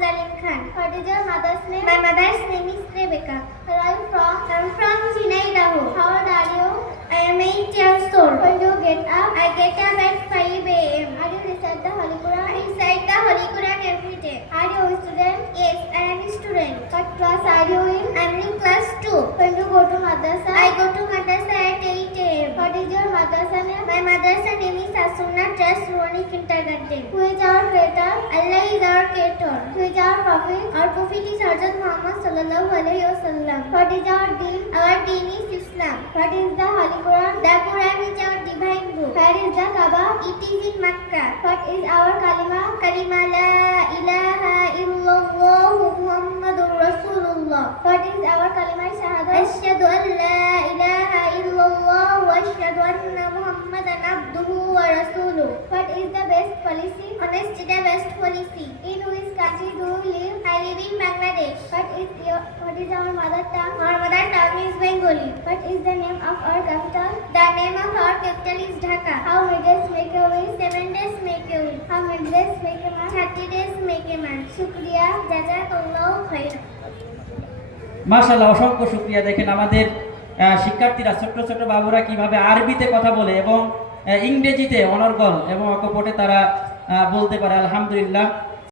Zalim Khan. What is your mother's name? My mother's name is Rebecca. Where are you from? I'm from Zinaidaho. How old are you? I am 8 years old. When do you get up? I get up at 5 a.m. Are you recite the Holy Quran? I recite the Holy Quran every day. Are you a student? Yes, I am a student. What class are you in? I am in class 2. When do you go to madrasa? I go to madrasa at 8 a.m. What is your madrasa name? My madrasa name is Asuna Trust Roni Kindergarten. Who is our creator? Allah is our creator. Who is our prophet? Our prophet is Hazrat Muhammad sallallahu alaihi wasallam. What is our deen? Our deen is Islam. What is the Holy Quran? The Quran is our divine book. Where is the Kaaba? It is in Makkah. What is our kalima? Kalima la ilaha illallah Muhammadur Rasulullah. What is our kalima shahada? Ashhadu an la ilaha illallah wa ashhadu anna Muhammadan abduhu wa rasuluh. What is the best policy? Honesty the best policy. In which country do you live? I live in Bangladesh. What is our mother tongue? Our mother tongue is Bengali. What is the name of our capital? The name of our capital is Dhaka. How many days make a week? 7 days make a week. How many days make a month? 30 days make a month. Shukriya. জাযাকাল্লাহু খাইরান। মাশাআল্লাহ, অসংখ্য শুকরিয়া। দেখেন আমাদের শিক্ষার্থীরা ছোট ছোট বাবুরা কিভাবে আরবিতে কথা বলে এবং ইংরেজিতে অনর্গল এবং অকপটে তারা বলতে পারে। আলহামদুলিল্লাহ।